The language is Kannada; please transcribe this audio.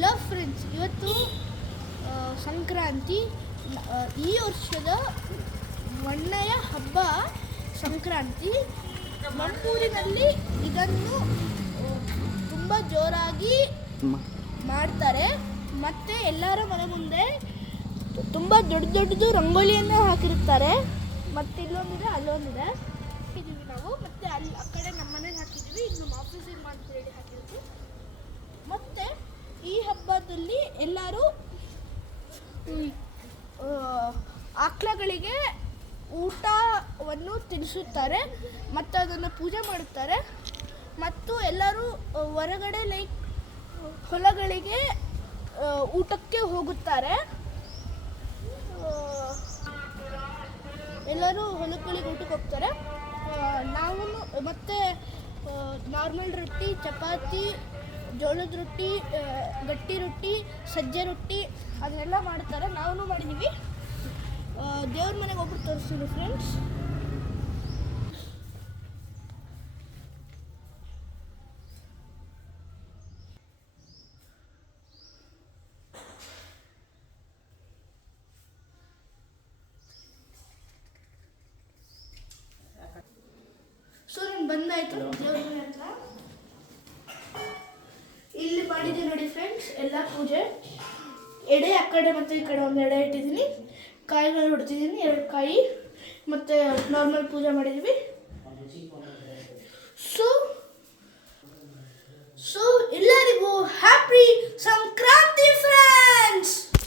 ಹಲೋ ಫ್ರೆಂಡ್ಸ್, ಇವತ್ತು ಸಂಕ್ರಾಂತಿ. ಈ ವರ್ಷದ ಮೊನ್ನೆಯ ಹಬ್ಬ ಸಂಕ್ರಾಂತಿ. ನಮ್ಮೂರಿನಲ್ಲಿ ಇದನ್ನು ತುಂಬ ಜೋರಾಗಿ ಮಾಡ್ತಾರೆ. ಮತ್ತು ಎಲ್ಲರ ಮನೆ ಮುಂದೆ ತುಂಬ ದೊಡ್ಡದು ರಂಗೋಲಿಯನ್ನು ಹಾಕಿರುತ್ತಾರೆ. ಮತ್ತು ಇಲ್ಲೊಂದಿದೆ, ಅಲ್ಲೊಂದಿದೆ ಹಾಕಿದ್ದೀವಿ ನಾವು. ಮತ್ತು ಅಲ್ಲಿ ಆ ಕಡೆ ನಮ್ಮ ಮನೇಲಿ ಹಾಕಿದ್ದೀವಿ, ಇದು ನಮ್ಮ ಆಫೀಸಿಗೆ ಅಂತೇಳಿ ಹಾಕಿರೋದು. ಮತ್ತು ಈ ಹಬ್ಬದಲ್ಲಿ ಎಲ್ಲರೂ ಆಕಳಗಳಿಗೆ ಊಟವನ್ನು ತಿನ್ನಿಸುತ್ತಾರೆ ಮತ್ತು ಅದನ್ನು ಪೂಜೆ ಮಾಡುತ್ತಾರೆ. ಮತ್ತು ಎಲ್ಲರೂ ಹೊರಗಡೆ ಹೊಲಗಳಿಗೆ ಊಟಕ್ಕೆ ಹೋಗುತ್ತಾರೆ. ಎಲ್ಲರೂ ಹೊಲಗಳಿಗೆ ಊಟಕ್ಕೆ ಹೋಗ್ತಾರೆ. ನಾವು ಮತ್ತು ನಾರ್ಮಲ್ ರೊಟ್ಟಿ, ಚಪಾತಿ, ಜೋಳದ ರೊಟ್ಟಿ, ಗಟ್ಟಿ ರೊಟ್ಟಿ, ಸಜ್ಜೆ ರೊಟ್ಟಿ ಅದನ್ನೆಲ್ಲ ಮಾಡ್ತಾರೆ. ನಾವು ಮಾಡಿದ್ದೀವಿ. ದೇವ್ರ ಮನೆಗೆ ಒಬ್ಬರು ತೋರಿಸ್ತೀನಿ ಫ್ರೆಂಡ್ಸ್. ಸೊ ನಾನು ಬಂದಾಯ್ತು ದೇವ್ರ ಮನೆ ಹತ್ರ. ಇಲ್ಲಿ ಮಾಡಿದ್ದೀನಿ ನೋಡಿ ಫ್ರೆಂಡ್ಸ್ ಎಲ್ಲ ಪೂಜೆ. ಎಡೆ ಆ ಕಡೆ ಮತ್ತು ಈ ಕಡೆ ಒಂದು ಎಡೆ ಇಟ್ಟಿದ್ದೀನಿ. ಕಾಯಿಗಳು ಹೊಡ್ತಿದ್ದೀನಿ, 2 ಕಾಯಿ. ಮತ್ತು ನಾರ್ಮಲ್ ಪೂಜೆ ಮಾಡಿದ್ದೀವಿ. ಸೊ ಎಲ್ಲರಿಗೂ ಹ್ಯಾಪಿ ಸಂಕ್ರಾಂತಿ ಫ್ರೆಂಡ್ಸ್.